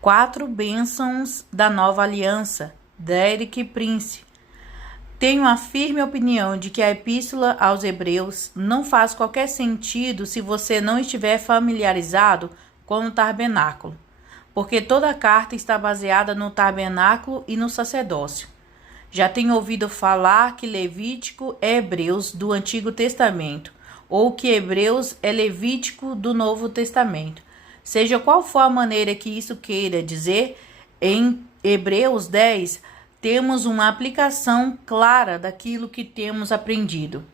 Quatro bênçãos da nova aliança, Derek Prince. Tenho a firme opinião de que a Epístola aos Hebreus não faz qualquer sentido se você não estiver familiarizado com o tabernáculo, porque toda a carta está baseada no tabernáculo e no sacerdócio. Já tenho ouvido falar que Levítico é Hebreus do Antigo Testamento, ou que Hebreus é Levítico do Novo Testamento. Seja qual for a maneira que isso queira dizer, em Hebreus 10, temos uma aplicação clara daquilo que temos aprendido.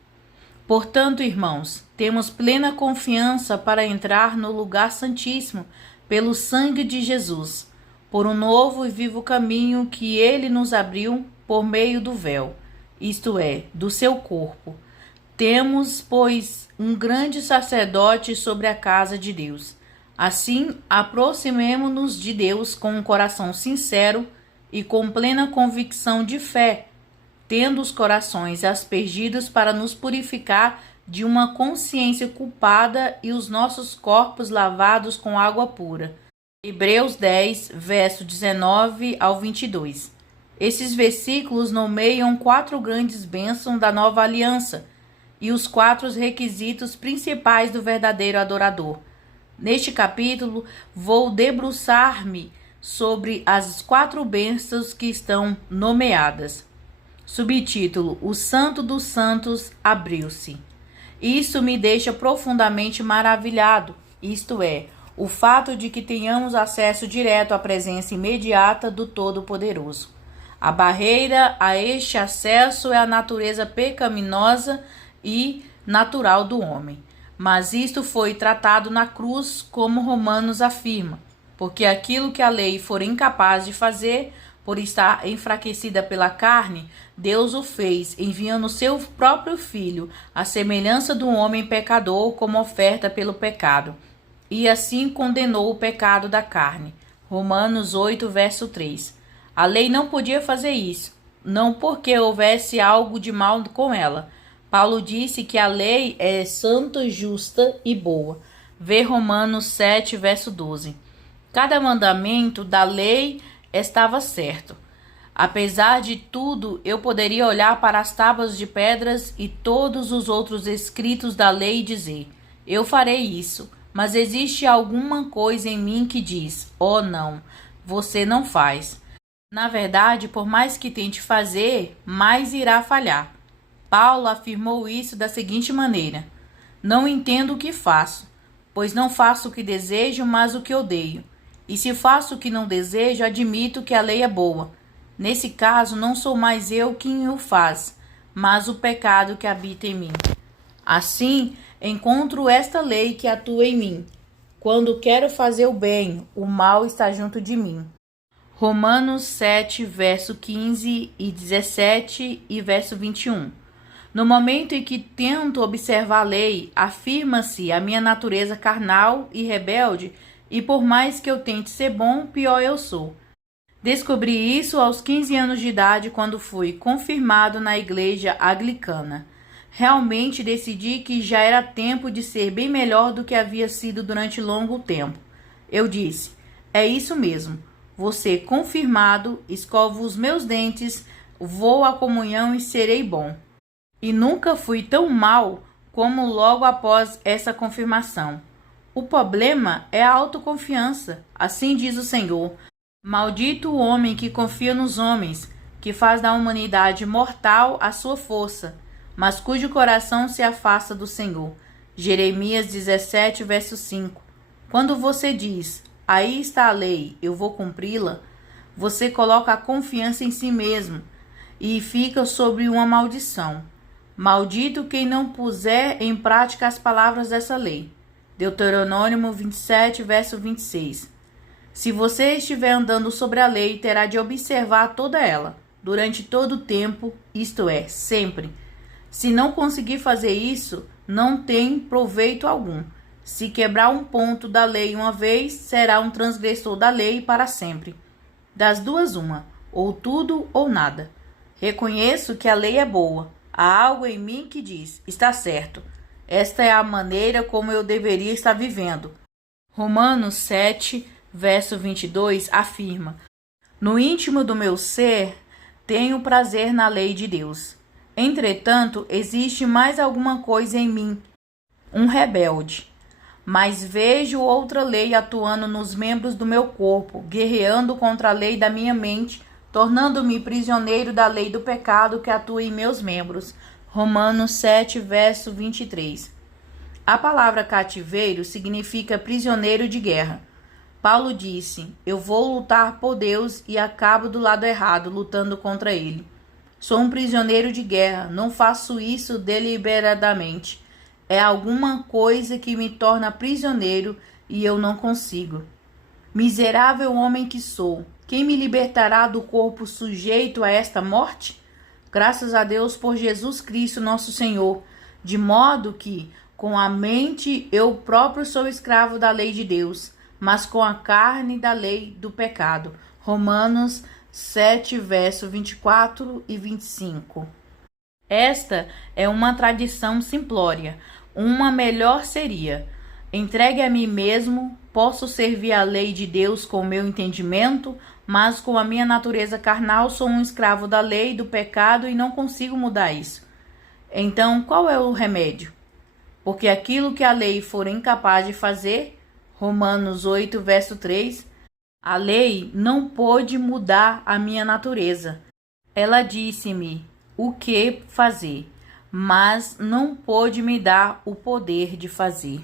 Portanto, irmãos, temos plena confiança para entrar no lugar santíssimo pelo sangue de Jesus, por um novo e vivo caminho que ele nos abriu por meio do véu, isto é, do seu corpo. Temos, pois, um grande sacerdote sobre a casa de Deus. Assim, aproximemo-nos de Deus com um coração sincero e com plena convicção de fé, tendo os corações aspergidos para nos purificar de uma consciência culpada e os nossos corpos lavados com água pura. Hebreus 10, verso 19 ao 22. Esses versículos nomeiam quatro grandes bênçãos da nova aliança e os quatro requisitos principais do verdadeiro adorador. Neste capítulo, vou debruçar-me sobre as quatro bênçãos que estão nomeadas. Subtítulo: O Santo dos Santos abriu-se. Isso me deixa profundamente maravilhado, isto é, o fato de que tenhamos acesso direto à presença imediata do Todo-Poderoso. A barreira a este acesso é a natureza pecaminosa e natural do homem. Mas isto foi tratado na cruz, como Romanos afirma, porque aquilo que a lei for incapaz de fazer, por estar enfraquecida pela carne, Deus o fez, enviando seu próprio Filho, à semelhança do homem pecador, como oferta pelo pecado. E assim condenou o pecado da carne. Romanos 8, verso 3. A lei não podia fazer isso, não porque houvesse algo de mal com ela. Paulo disse que a lei é santa, justa e boa. Vê Romanos 7, verso 12. Cada mandamento da lei estava certo. Apesar de tudo, eu poderia olhar para as tábuas de pedras e todos os outros escritos da lei e dizer: eu farei isso, mas existe alguma coisa em mim que diz: oh não, você não faz. Na verdade, por mais que tente fazer, mais irá falhar. Paulo afirmou isso da seguinte maneira: não entendo o que faço, pois não faço o que desejo, mas o que odeio. E se faço o que não desejo, admito que a lei é boa. Nesse caso, não sou mais eu quem o faz, mas o pecado que habita em mim. Assim, encontro esta lei que atua em mim. Quando quero fazer o bem, o mal está junto de mim. Romanos 7, verso 15 e 17 e verso 21. No momento em que tento observar a lei, afirma-se a minha natureza carnal e rebelde, e por mais que eu tente ser bom, pior eu sou. Descobri isso aos 15 anos de idade, quando fui confirmado na igreja anglicana. Realmente decidi que já era tempo de ser bem melhor do que havia sido durante longo tempo. Eu disse: é isso mesmo, vou ser confirmado, escovo os meus dentes, vou à comunhão e serei bom. E nunca fui tão mal como logo após essa confirmação. O problema é a autoconfiança. Assim diz o Senhor: maldito o homem que confia nos homens, que faz da humanidade mortal a sua força, mas cujo coração se afasta do Senhor. Jeremias 17, verso 5. Quando você diz: aí está a lei, eu vou cumpri-la, você coloca a confiança em si mesmo e fica sobre uma maldição. Maldito quem não puser em prática as palavras dessa lei. Deuteronômio 27, verso 26. Se você estiver andando sobre a lei, terá de observar toda ela, durante todo o tempo, isto é, sempre. Se não conseguir fazer isso, não tem proveito algum. Se quebrar um ponto da lei uma vez, será um transgressor da lei para sempre. Das duas, uma, ou tudo ou nada. Reconheço que a lei é boa. Há algo em mim que diz: está certo. Esta é a maneira como eu deveria estar vivendo. Romanos 7, verso 22, afirma: no íntimo do meu ser, tenho prazer na lei de Deus. Entretanto, existe mais alguma coisa em mim, um rebelde. Mas vejo outra lei atuando nos membros do meu corpo, guerreando contra a lei da minha mente, tornando-me prisioneiro da lei do pecado que atua em meus membros. Romanos 7, verso 23. A palavra cativeiro significa prisioneiro de guerra. Paulo disse: eu vou lutar por Deus e acabo do lado errado, lutando contra ele. Sou um prisioneiro de guerra, não faço isso deliberadamente. É alguma coisa que me torna prisioneiro e eu não consigo. Miserável homem que sou, quem me libertará do corpo sujeito a esta morte? Graças a Deus por Jesus Cristo, nosso Senhor, de modo que, com a mente, eu próprio sou escravo da lei de Deus, mas com a carne da lei do pecado. Romanos 7, verso 24 e 25. Esta é uma tradição simplória. Uma melhor seria: entregue a mim mesmo, posso servir a lei de Deus com o meu entendimento, mas com a minha natureza carnal sou um escravo da lei, do pecado e não consigo mudar isso. Então, qual é o remédio? Porque aquilo que a lei for incapaz de fazer, Romanos 8, verso 3, a lei não pôde mudar a minha natureza. Ela disse-me o que fazer, mas não pôde me dar o poder de fazer.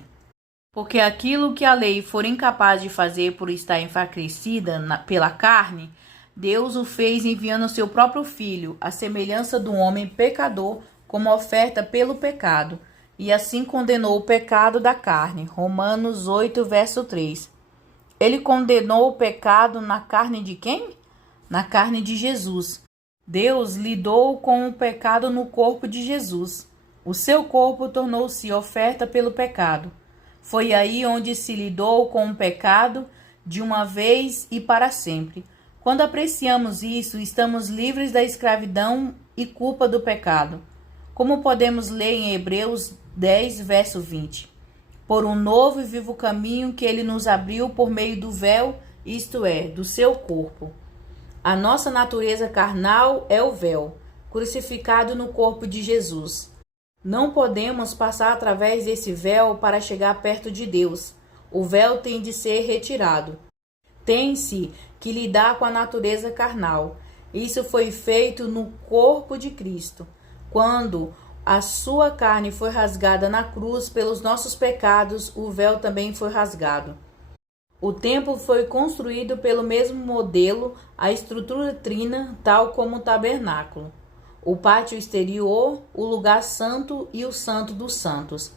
Porque aquilo que a lei for incapaz de fazer por estar enfraquecida pela carne, Deus o fez enviando seu próprio Filho, à semelhança do homem pecador, como oferta pelo pecado, e assim condenou o pecado da carne. Romanos 8, verso 3. Ele condenou o pecado na carne de quem? Na carne de Jesus. Deus lidou com o pecado no corpo de Jesus. O seu corpo tornou-se oferta pelo pecado. Foi aí onde se lidou com o pecado de uma vez e para sempre. Quando apreciamos isso, estamos livres da escravidão e culpa do pecado. Como podemos ler em Hebreus 10, verso 20. Por um novo e vivo caminho que ele nos abriu por meio do véu, isto é, do seu corpo. A nossa natureza carnal é o véu, crucificado no corpo de Jesus. Não podemos passar através desse véu para chegar perto de Deus. O véu tem de ser retirado. Tem-se que lidar com a natureza carnal. Isso foi feito no corpo de Cristo, quando a sua carne foi rasgada na cruz pelos nossos pecados, o véu também foi rasgado. O templo foi construído pelo mesmo modelo, a estrutura trina, tal como o tabernáculo. O pátio exterior, o lugar santo e o santo dos santos.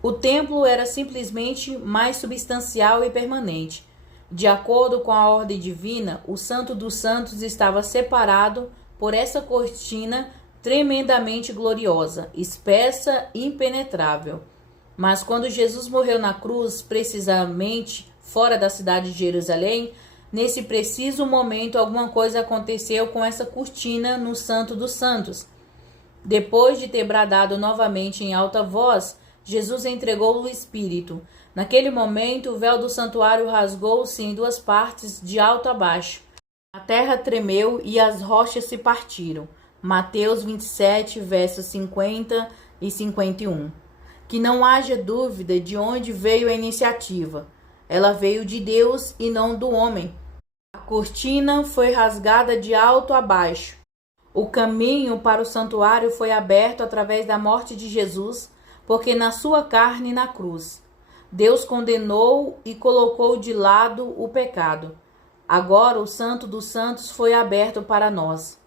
O templo era simplesmente mais substancial e permanente. De acordo com a ordem divina, o santo dos santos estava separado por essa cortina tremendamente gloriosa, espessa e impenetrável. Mas quando Jesus morreu na cruz, precisamente fora da cidade de Jerusalém, nesse preciso momento alguma coisa aconteceu com essa cortina no Santo dos Santos. Depois de ter bradado novamente em alta voz, Jesus entregou o Espírito. Naquele momento, o véu do santuário rasgou-se em duas partes, de alto a baixo. A terra tremeu e as rochas se partiram. Mateus 27, versos 50 e 51. Que não haja dúvida de onde veio a iniciativa. Ela veio de Deus e não do homem. A cortina foi rasgada de alto a baixo. O caminho para o santuário foi aberto através da morte de Jesus, porque na sua carne na cruz, Deus condenou e colocou de lado o pecado. Agora o Santo dos Santos foi aberto para nós.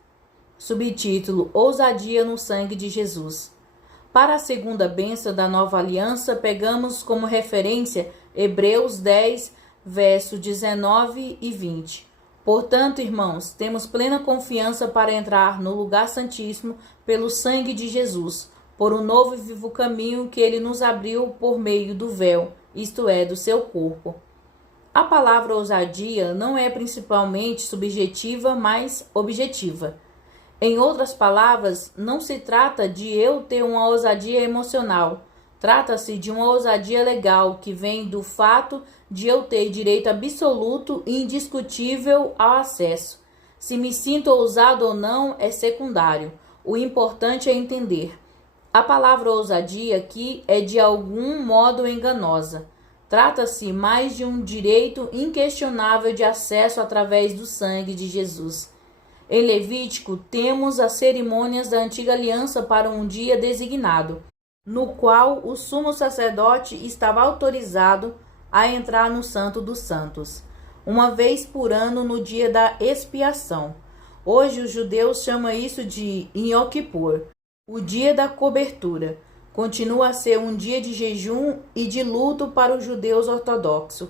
Subtítulo: Ousadia no sangue de Jesus. Para a segunda bênção da nova aliança, pegamos como referência Hebreus 10, verso 19 e 20. Portanto, irmãos, temos plena confiança para entrar no lugar santíssimo pelo sangue de Jesus, por um novo e vivo caminho que ele nos abriu por meio do véu, isto é, do seu corpo. A palavra ousadia não é principalmente subjetiva, mas objetiva. Em outras palavras, não se trata de eu ter uma ousadia emocional, Trata-se de uma ousadia legal que vem do fato de eu ter direito absoluto e indiscutível ao acesso. Se me sinto ousado ou não é secundário. O importante é entender. A palavra ousadia aqui é de algum modo enganosa. Trata-se mais de um direito inquestionável de acesso através do sangue de Jesus. Em Levítico, temos as cerimônias da antiga aliança para um dia designado, no qual o sumo sacerdote estava autorizado a entrar no Santo dos Santos, uma vez por ano no dia da expiação. Hoje os judeus chamam isso de Yom Kippur, o dia da cobertura. Continua a ser um dia de jejum e de luto para os judeus ortodoxos.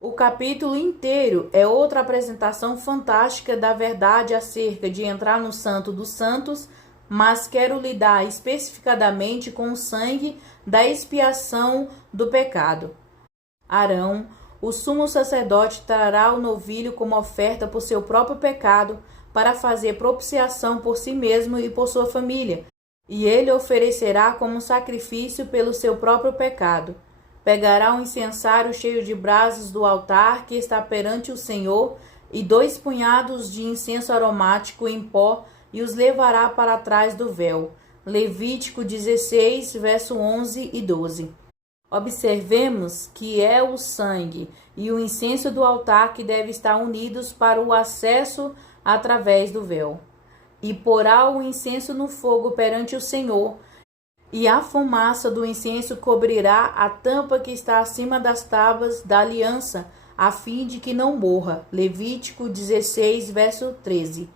O capítulo inteiro é outra apresentação fantástica da verdade acerca de entrar no Santo dos Santos, mas quero lidar especificadamente com o sangue da expiação do pecado. Arão, o sumo sacerdote, trará o novilho como oferta por seu próprio pecado, para fazer propiciação por si mesmo e por sua família, e ele oferecerá como sacrifício pelo seu próprio pecado. Pegará um incensário cheio de brasas do altar que está perante o Senhor, e 2 punhados de incenso aromático em pó, e os levará para trás do véu. Levítico 16, verso 11 e 12. Observemos que é o sangue e o incenso do altar que devem estar unidos para o acesso através do véu. E porá o incenso no fogo perante o Senhor, e a fumaça do incenso cobrirá a tampa que está acima das tábuas da aliança, a fim de que não morra. Levítico 16, verso 13.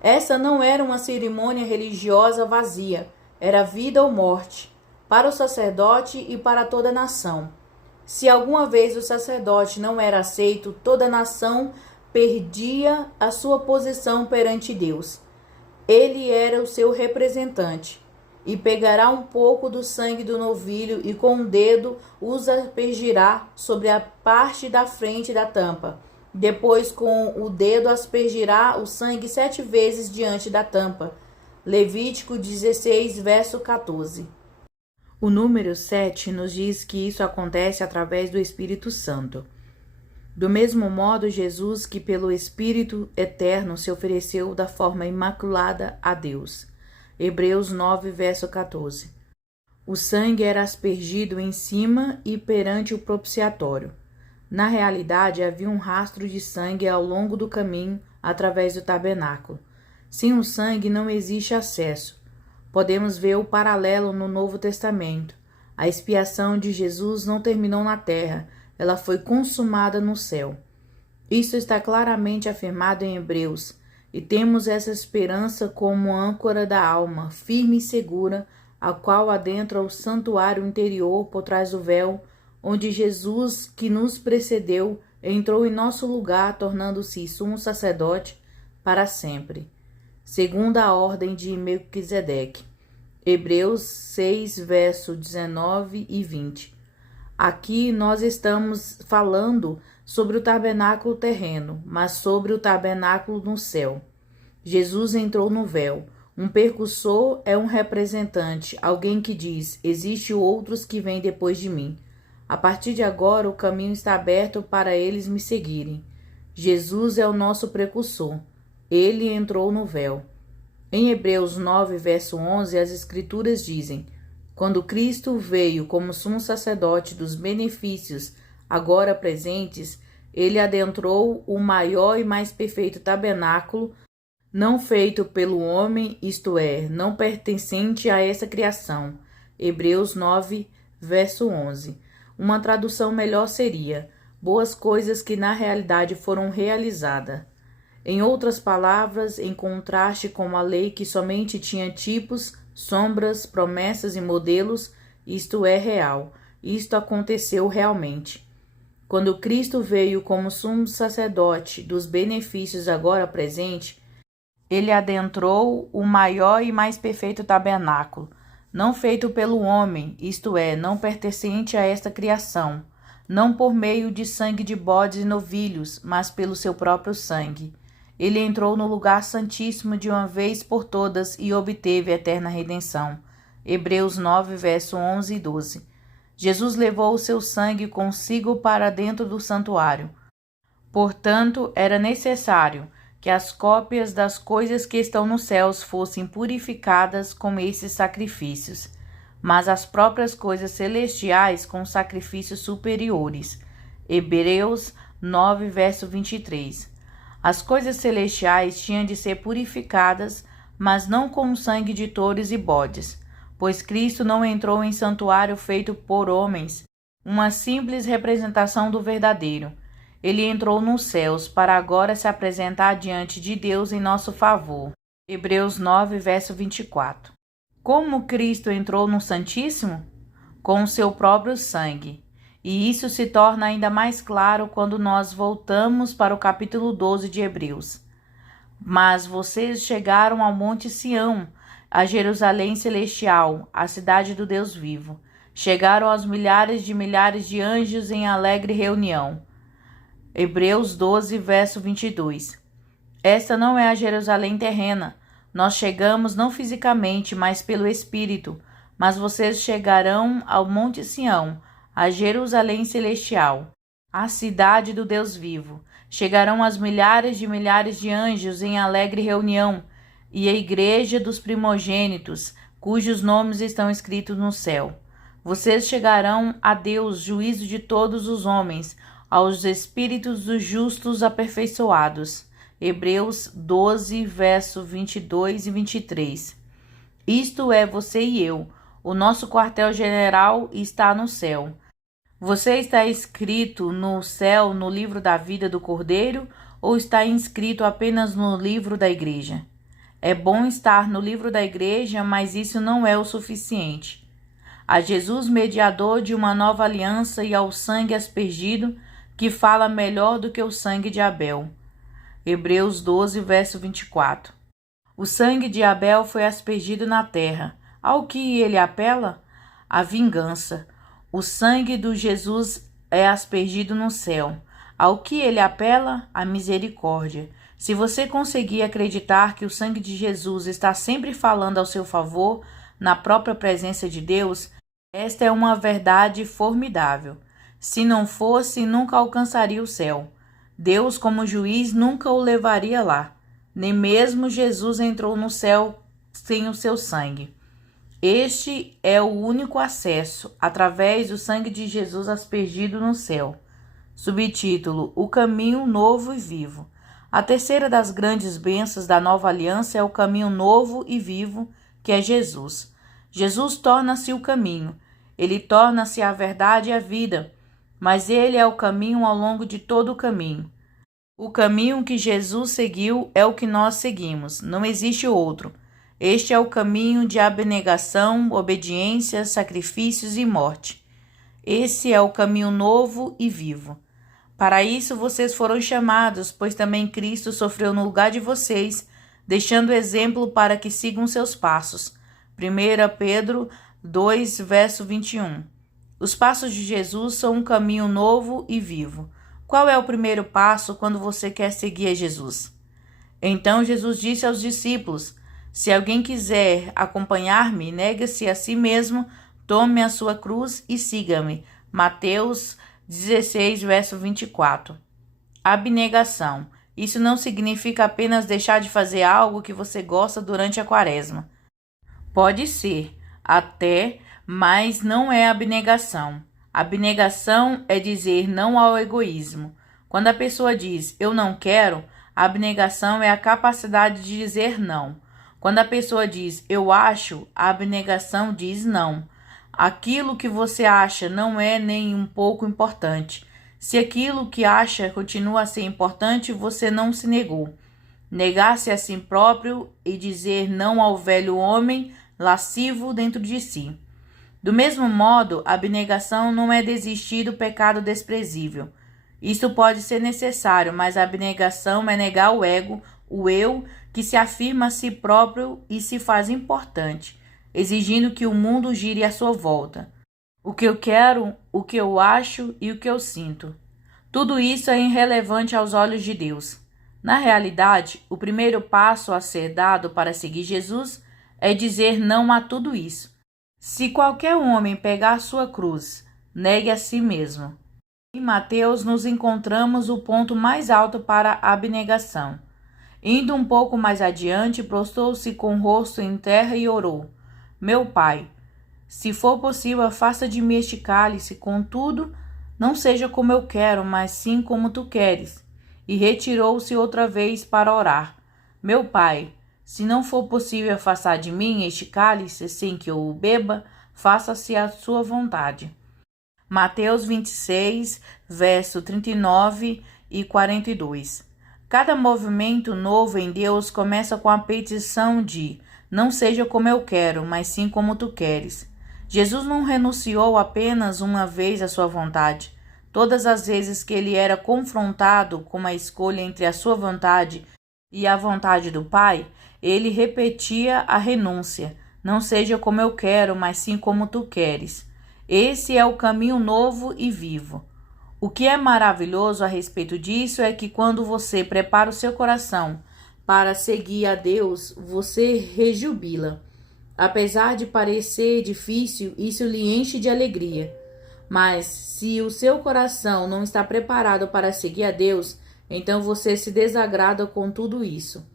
Essa não era uma cerimônia religiosa vazia, era vida ou morte, para o sacerdote e para toda a nação. Se alguma vez o sacerdote não era aceito, toda a nação perdia a sua posição perante Deus. Ele era o seu representante, e pegará um pouco do sangue do novilho e com o dedo os aspergirá sobre a parte da frente da tampa. Depois com o dedo aspergirá o sangue 7 vezes diante da tampa. Levítico 16, verso 14. O número 7 nos diz que isso acontece através do Espírito Santo. Do mesmo modo, Jesus, que pelo Espírito Eterno se ofereceu da forma imaculada a Deus. Hebreus 9, verso 14. O sangue era aspergido em cima e perante o propiciatório. Na realidade, havia um rastro de sangue ao longo do caminho através do tabernáculo. Sem o sangue não existe acesso. Podemos ver o paralelo no Novo Testamento. A expiação de Jesus não terminou na terra, ela foi consumada no céu. Isso está claramente afirmado em Hebreus, e temos essa esperança como âncora da alma, firme e segura, a qual adentra o santuário interior por trás do véu, onde Jesus, que nos precedeu, entrou em nosso lugar, tornando-se sumo sacerdote para sempre, segundo a ordem de Melquisedeque. Hebreus 6, verso 19 e 20. Aqui nós estamos falando sobre o tabernáculo terreno, mas sobre o tabernáculo no céu. Jesus entrou no véu. Um percussor é um representante, alguém que diz: existem outros que vêm depois de mim. A partir de agora, o caminho está aberto para eles me seguirem. Jesus é o nosso precursor. Ele entrou no véu. Em Hebreus 9, verso 11, as Escrituras dizem: quando Cristo veio como sumo sacerdote dos benefícios agora presentes, ele adentrou o maior e mais perfeito tabernáculo, não feito pelo homem, isto é, não pertencente a essa criação. Hebreus 9, verso 11. Uma tradução melhor seria: boas coisas que na realidade foram realizadas. Em outras palavras, em contraste com a lei que somente tinha tipos, sombras, promessas e modelos, isto é real. Isto aconteceu realmente. Quando Cristo veio como sumo sacerdote dos benefícios agora presentes, ele adentrou o maior e mais perfeito tabernáculo, não feito pelo homem, isto é, não pertencente a esta criação, não por meio de sangue de bodes e novilhos, mas pelo seu próprio sangue. Ele entrou no lugar santíssimo de uma vez por todas e obteve a eterna redenção. Hebreus 9, verso 11 e 12. Jesus levou o seu sangue consigo para dentro do santuário. Portanto, era necessário que as cópias das coisas que estão nos céus fossem purificadas com esses sacrifícios, mas as próprias coisas celestiais com sacrifícios superiores. Hebreus 9, verso 23. As coisas celestiais tinham de ser purificadas, mas não com o sangue de touros e bodes, pois Cristo não entrou em santuário feito por homens, uma simples representação do verdadeiro. Ele entrou nos céus para agora se apresentar diante de Deus em nosso favor. Hebreus 9, verso 24. Como Cristo entrou no Santíssimo? Com o seu próprio sangue. E isso se torna ainda mais claro quando nós voltamos para o capítulo 12 de Hebreus. Mas vocês chegaram ao Monte Sião, a Jerusalém celestial, a cidade do Deus vivo. Chegaram aos milhares de anjos em alegre reunião. Hebreus 12, verso 22. Esta não é a Jerusalém terrena. Nós chegamos não fisicamente, mas pelo Espírito. Mas vocês chegarão ao Monte Sião, a Jerusalém celestial, a cidade do Deus vivo. Chegarão as milhares de anjos em alegre reunião, e a igreja dos primogênitos, cujos nomes estão escritos no céu. Vocês chegarão a Deus, juízo de todos os homens, aos espíritos dos justos aperfeiçoados. Hebreus 12, verso 22 e 23. Isto é você e eu. O nosso quartel-general está no céu. Você está inscrito no céu no livro da vida do Cordeiro ou está inscrito apenas no livro da igreja? É bom estar no livro da igreja, mas isso não é o suficiente. A Jesus, mediador de uma nova aliança, e ao sangue aspergido, que fala melhor do que o sangue de Abel. Hebreus 12, verso 24. O sangue de Abel foi aspergido na terra. Ao que ele apela? A vingança. O sangue do Jesus é aspergido no céu. Ao que ele apela? A misericórdia. Se você conseguir acreditar que o sangue de Jesus está sempre falando ao seu favor, na própria presença de Deus, esta é uma verdade formidável. Se não fosse, nunca alcançaria o céu. Deus, como juiz, nunca o levaria lá. Nem mesmo Jesus entrou no céu sem o seu sangue. Este é o único acesso, através do sangue de Jesus aspergido no céu. Subtítulo: O caminho novo e vivo. A terceira das grandes bênçãos da nova aliança é o caminho novo e vivo, que é Jesus. Jesus torna-se o caminho. Ele torna-se a verdade e a vida. Mas ele é o caminho ao longo de todo o caminho. O caminho que Jesus seguiu é o que nós seguimos, não existe outro. Este é o caminho de abnegação, obediência, sacrifícios e morte. Esse é o caminho novo e vivo. Para isso vocês foram chamados, pois também Cristo sofreu no lugar de vocês, deixando exemplo para que sigam seus passos. 1 Pedro 2, verso 21. Os passos de Jesus são um caminho novo e vivo. Qual é o primeiro passo quando você quer seguir a Jesus? Então Jesus disse aos discípulos: se alguém quiser acompanhar-me, negue-se a si mesmo, tome a sua cruz e siga-me. Mateus 16, verso 24. Abnegação. Isso não significa apenas deixar de fazer algo que você gosta durante a quaresma. Pode ser, até, mas não é abnegação. Abnegação é dizer não ao egoísmo. Quando a pessoa diz eu não quero, a abnegação é a capacidade de dizer não. Quando a pessoa diz eu acho, a abnegação diz não. Aquilo que você acha não é nem um pouco importante. Se aquilo que acha continua a ser importante, você não se negou. Negar-se a si próprio e dizer não ao velho homem lascivo dentro de si. Do mesmo modo, a abnegação não é desistir do pecado desprezível. Isso pode ser necessário, mas a abnegação é negar o ego, o eu, que se afirma a si próprio e se faz importante, exigindo que o mundo gire à sua volta. O que eu quero, o que eu acho e o que eu sinto. Tudo isso é irrelevante aos olhos de Deus. Na realidade, o primeiro passo a ser dado para seguir Jesus é dizer não a tudo isso. Se qualquer homem pegar sua cruz, negue a si mesmo. Em Mateus nos encontramos o ponto mais alto para a abnegação. Indo um pouco mais adiante, prostrou-se com o rosto em terra e orou: Meu Pai, se for possível, afasta de mim este cálice, contudo, não seja como eu quero, mas sim como tu queres. E retirou-se outra vez para orar: Meu Pai, se não for possível afastar de mim este cálice sem que eu o beba, faça-se a sua vontade. Mateus 26, verso 39 e 42. Cada movimento novo em Deus começa com a petição de: não seja como eu quero, mas sim como tu queres. Jesus não renunciou apenas uma vez à sua vontade. Todas as vezes que ele era confrontado com a escolha entre a sua vontade e a vontade do Pai, ele repetia a renúncia: não seja como eu quero, mas sim como tu queres. Esse é o caminho novo e vivo. O que é maravilhoso a respeito disso é que quando você prepara o seu coração para seguir a Deus, você rejubila. Apesar de parecer difícil, isso lhe enche de alegria. Mas se o seu coração não está preparado para seguir a Deus, então você se desagrada com tudo isso.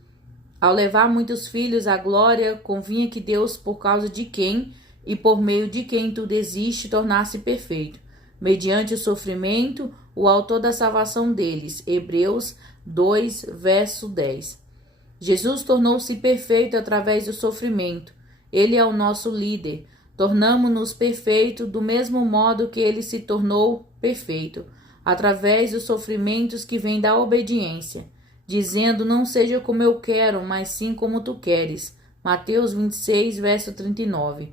Ao levar muitos filhos à glória, convinha que Deus, por causa de quem e por meio de quem tudo existe, tornasse perfeito, mediante o sofrimento, o autor da salvação deles. Hebreus 2, verso 10. Jesus tornou-se perfeito através do sofrimento. Ele é o nosso líder. Tornamo-nos perfeitos do mesmo modo que ele se tornou perfeito, através dos sofrimentos que vêm da obediência, dizendo: não seja como eu quero, mas sim como tu queres. Mateus 26, verso 39.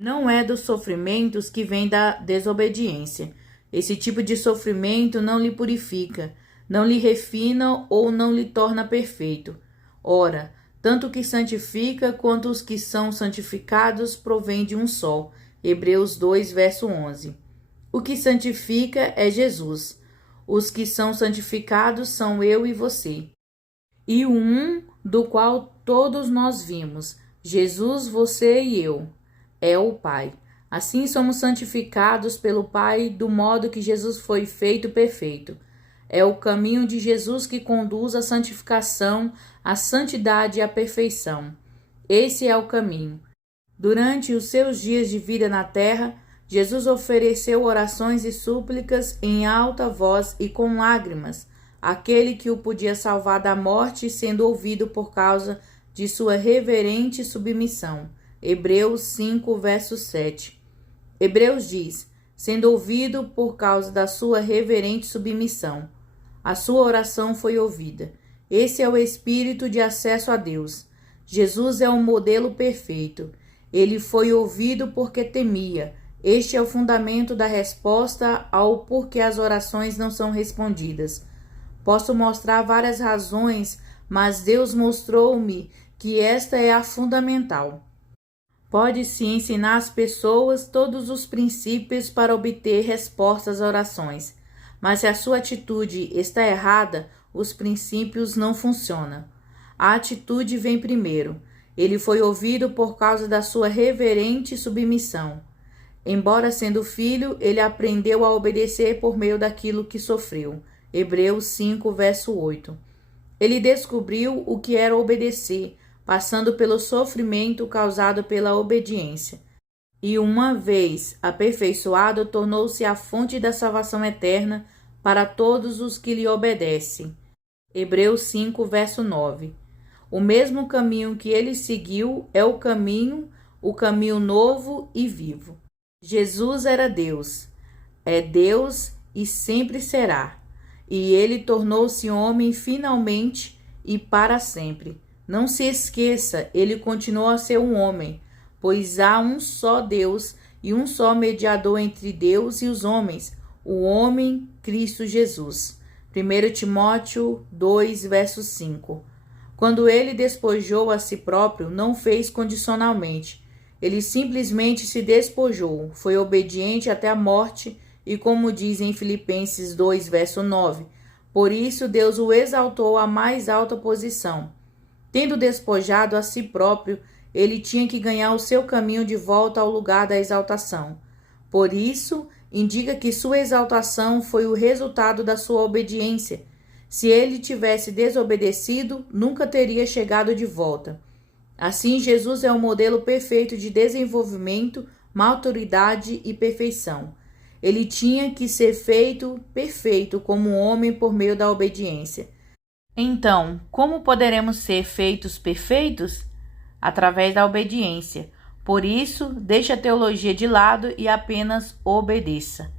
Não é dos sofrimentos que vem da desobediência. Esse tipo de sofrimento não lhe purifica, não lhe refina ou não lhe torna perfeito. Ora, tanto o que santifica quanto os que são santificados provém de um só. Hebreus 2, verso 11. O que santifica é Jesus. Os que são santificados são eu e você. E o um do qual todos nós vimos, Jesus, você e eu, é o Pai. Assim somos santificados pelo Pai do modo que Jesus foi feito perfeito. É o caminho de Jesus que conduz à santificação, à santidade e à perfeição. Esse é o caminho. Durante os seus dias de vida na terra, Jesus ofereceu orações e súplicas em alta voz e com lágrimas, àquele que o podia salvar da morte, sendo ouvido por causa de sua reverente submissão. Hebreus 5, verso 7. Hebreus diz: sendo ouvido por causa da sua reverente submissão. A sua oração foi ouvida. Esse é o espírito de acesso a Deus. Jesus é o modelo perfeito. Ele foi ouvido porque temia. Este é o fundamento da resposta ao porquê as orações não são respondidas. Posso mostrar várias razões, mas Deus mostrou-me que esta é a fundamental. Pode-se ensinar às pessoas todos os princípios para obter respostas às orações, mas se a sua atitude está errada, os princípios não funcionam. A atitude vem primeiro. Ele foi ouvido por causa da sua reverente submissão. Embora sendo filho, ele aprendeu a obedecer por meio daquilo que sofreu. Hebreus 5, verso 8. Ele descobriu o que era obedecer, passando pelo sofrimento causado pela obediência. E uma vez aperfeiçoado, tornou-se a fonte da salvação eterna para todos os que lhe obedecem. Hebreus 5, verso 9. O mesmo caminho que ele seguiu é o caminho novo e vivo. Jesus era Deus, é Deus e sempre será. E ele tornou-se homem finalmente e para sempre. Não se esqueça, ele continua a ser um homem, pois há um só Deus e um só mediador entre Deus e os homens, o homem Cristo Jesus. 1 Timóteo 2, verso 5. Quando ele despojou a si próprio, não fez condicionalmente. Ele simplesmente se despojou, foi obediente até a morte e, como diz em Filipenses 2, verso 9, por isso Deus o exaltou à mais alta posição. Tendo despojado a si próprio, ele tinha que ganhar o seu caminho de volta ao lugar da exaltação. Por isso, indica que sua exaltação foi o resultado da sua obediência. Se ele tivesse desobedecido, nunca teria chegado de volta. Assim, Jesus é o modelo perfeito de desenvolvimento, maturidade e perfeição. Ele tinha que ser feito perfeito como um homem por meio da obediência. Então, como poderemos ser feitos perfeitos? Através da obediência. Por isso, deixe a teologia de lado e apenas obedeça.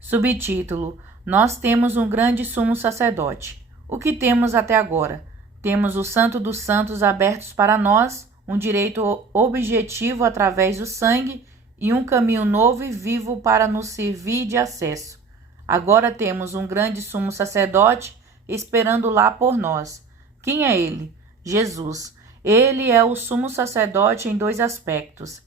Subtítulo: Nós temos um grande sumo sacerdote. O que temos até agora? Temos o Santo dos Santos abertos para nós, um direito objetivo através do sangue e um caminho novo e vivo para nos servir de acesso. Agora temos um grande sumo sacerdote esperando lá por nós. Quem é ele? Jesus. Ele é o sumo sacerdote em dois aspectos.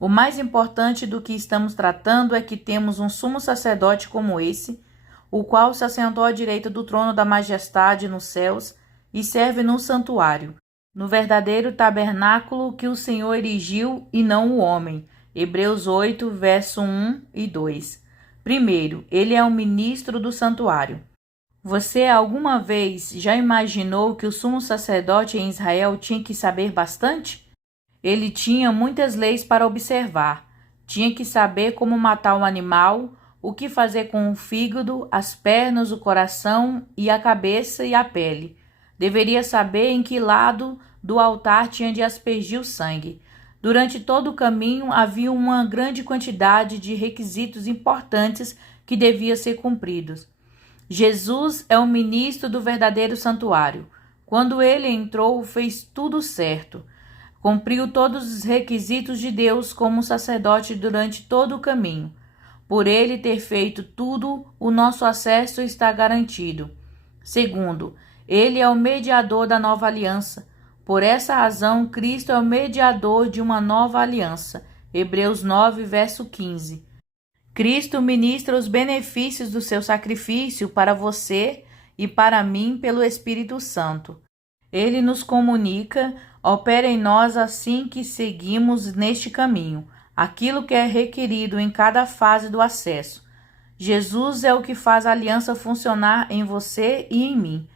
O mais importante do que estamos tratando é que temos um sumo sacerdote como esse, o qual se assentou à direita do trono da majestade nos céus e serve no santuário, no verdadeiro tabernáculo que o Senhor erigiu e não o homem. Hebreus 8, verso 1 e 2. Primeiro, ele é o ministro do santuário. Você alguma vez já imaginou que o sumo sacerdote em Israel tinha que saber bastante? Ele tinha muitas leis para observar. Tinha que saber como matar um animal, o que fazer com o fígado, as pernas, o coração e a cabeça e a pele. Deveria saber em que lado do altar tinha de aspergir o sangue. Durante todo o caminho havia uma grande quantidade de requisitos importantes que deviam ser cumpridos. Jesus é o ministro do verdadeiro santuário. Quando ele entrou, fez tudo certo. Cumpriu todos os requisitos de Deus como sacerdote durante todo o caminho. Por ele ter feito tudo, o nosso acesso está garantido. Segundo, ele é o mediador da nova aliança. Por essa razão, Cristo é o mediador de uma nova aliança. Hebreus 9, verso 15. Cristo ministra os benefícios do seu sacrifício para você e para mim pelo Espírito Santo. Ele nos comunica, opera em nós assim que seguimos neste caminho, aquilo que é requerido em cada fase do acesso. Jesus é o que faz a aliança funcionar em você e em mim.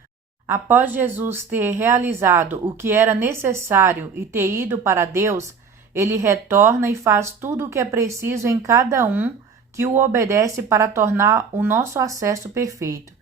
Após Jesus ter realizado o que era necessário e ter ido para Deus, ele retorna e faz tudo o que é preciso em cada um que o obedece para tornar o nosso acesso perfeito.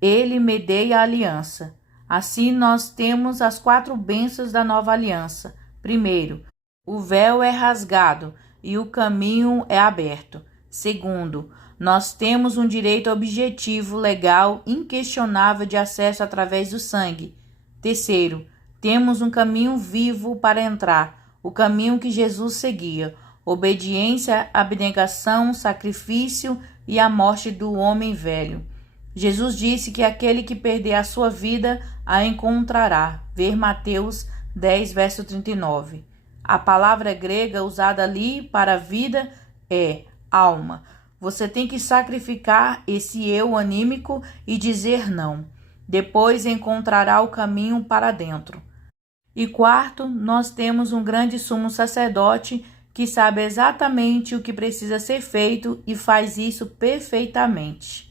Ele medeia a aliança. Assim, nós temos as 4 bênçãos da nova aliança. Primeiro, o véu é rasgado e o caminho é aberto. Segundo, nós temos um direito objetivo, legal, inquestionável de acesso através do sangue. Terceiro, temos um caminho vivo para entrar, o caminho que Jesus seguia. Obediência, abnegação, sacrifício e a morte do homem velho. Jesus disse que aquele que perder a sua vida a encontrará. Ver Mateus 10, verso 39. A palavra grega usada ali para vida é alma. Você tem que sacrificar esse eu anímico e dizer não. Depois encontrará o caminho para dentro. E quarto, nós temos um grande sumo sacerdote que sabe exatamente o que precisa ser feito e faz isso perfeitamente.